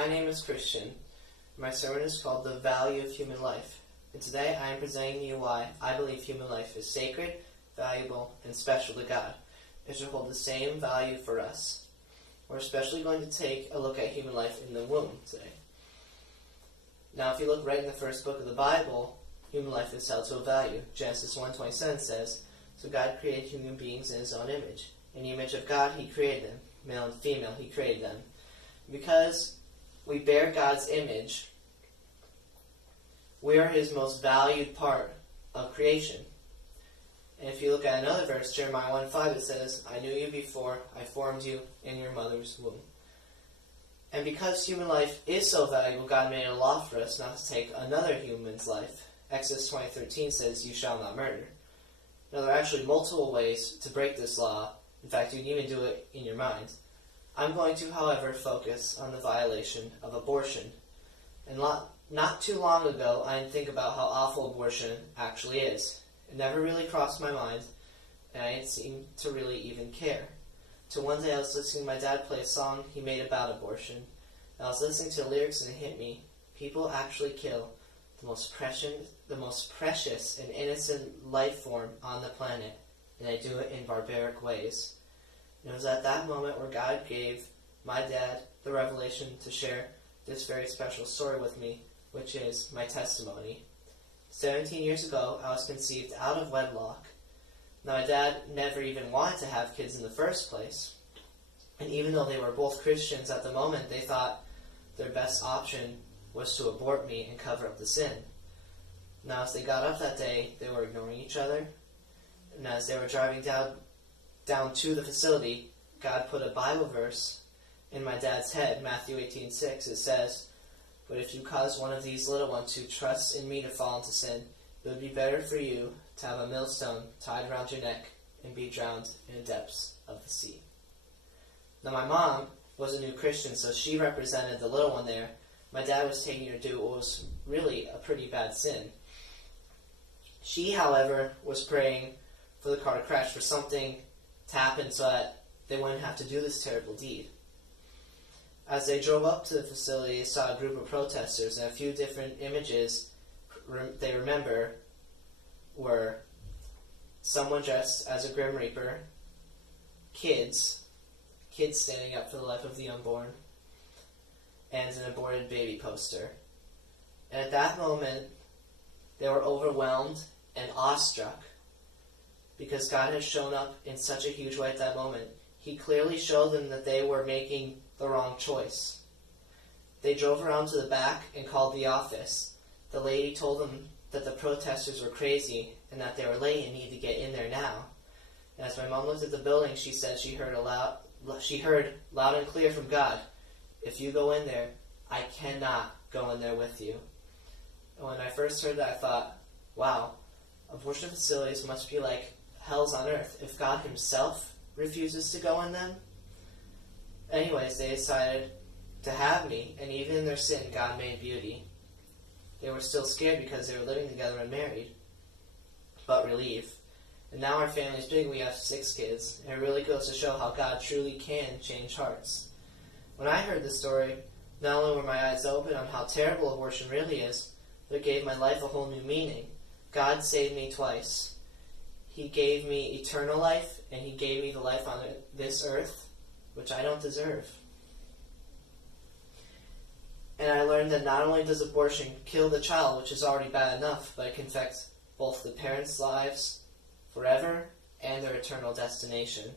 My name is Christian. My sermon is called The Value of Human Life. And today I am presenting you why I believe human life is sacred, valuable, and special to God. It should hold the same value for us. We're especially going to take a look at human life in the womb today. Now, if you look right in the first book of the Bible, human life is held to a value. Genesis 1:27 says, "So God created human beings in His own image. In the image of God He created them. Male and female He created them." Because we bear God's image, we are His most valued part of creation. And if you look at another verse, Jeremiah 1:5, it says, "I knew you before I formed you in your mother's womb." And because human life is so valuable, God made a law for us not to take another human's life. Exodus 20:13 says, "You shall not murder." Now, there are actually multiple ways to break this law. In fact, you can even do it in your mind. I'm going to, however, focus on the violation of abortion. And not too long ago, I didn't think about how awful abortion actually is. It never really crossed my mind, and I didn't seem to really even care. Till one day I was listening to my dad play a song he made about abortion. And I was listening to the lyrics and it hit me. People actually kill the most precious and innocent life form on the planet, and they do it in barbaric ways. And it was at that moment where God gave my dad the revelation to share this very special story with me, which is my testimony. 17 years ago, I was conceived out of wedlock. Now, my dad never even wanted to have kids in the first place. And even though they were both Christians at the moment, they thought their best option was to abort me and cover up the sin. Now, as they got up that day, they were ignoring each other. And as they were driving down to the facility, God put a Bible verse in my dad's head, Matthew 18:6. It says, "But if you cause one of these little ones who trust in me to fall into sin, it would be better for you to have a millstone tied around your neck and be drowned in the depths of the sea." Now, my mom was a new Christian, so she represented the little one there. My dad was taking her to do what was really a pretty bad sin. She, however, was praying for the car to crash, for something to happen so that they wouldn't have to do this terrible deed. As they drove up to the facility, they saw a group of protesters, and a few different images they remember were someone dressed as a Grim Reaper, kids standing up for the life of the unborn, and an aborted baby poster. And at that moment, they were overwhelmed and awestruck because God had shown up in such a huge way at that moment. He clearly showed them that they were making the wrong choice. They drove around to the back and called the office. The lady told them that the protesters were crazy and that they were late and needed to get in there now. And as my mom looked at the building, she said she heard loud and clear from God, "If you go in there, I cannot go in there with you." And when I first heard that, I thought, wow, abortion facilities must be like hells on earth if God Himself refuses to go in them. Anyways, they decided to have me, and even in their sin, God made beauty. They were still scared because they were living together and married, but relieved. And now our family's big, we have 6 kids, and it really goes to show how God truly can change hearts. When I heard this story, not only were my eyes open on how terrible abortion really is, but it gave my life a whole new meaning. God saved me twice. He gave me eternal life, and He gave me the life on this earth, which I don't deserve. And I learned that not only does abortion kill the child, which is already bad enough, but it can affect both the parents' lives forever and their eternal destination.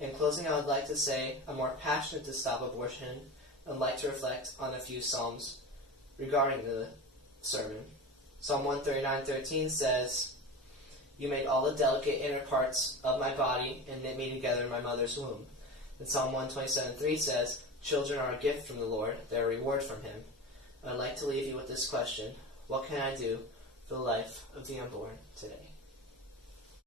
In closing, I would like to say I'm more passionate to stop abortion and like to reflect on a few Psalms regarding the sermon. Psalm 139:13 says, "You made all the delicate inner parts of my body and knit me together in my mother's womb." And Psalm 127:3 says, "Children are a gift from the Lord, they are a reward from Him." I'd like to leave you with this question: what can I do for the life of the unborn today?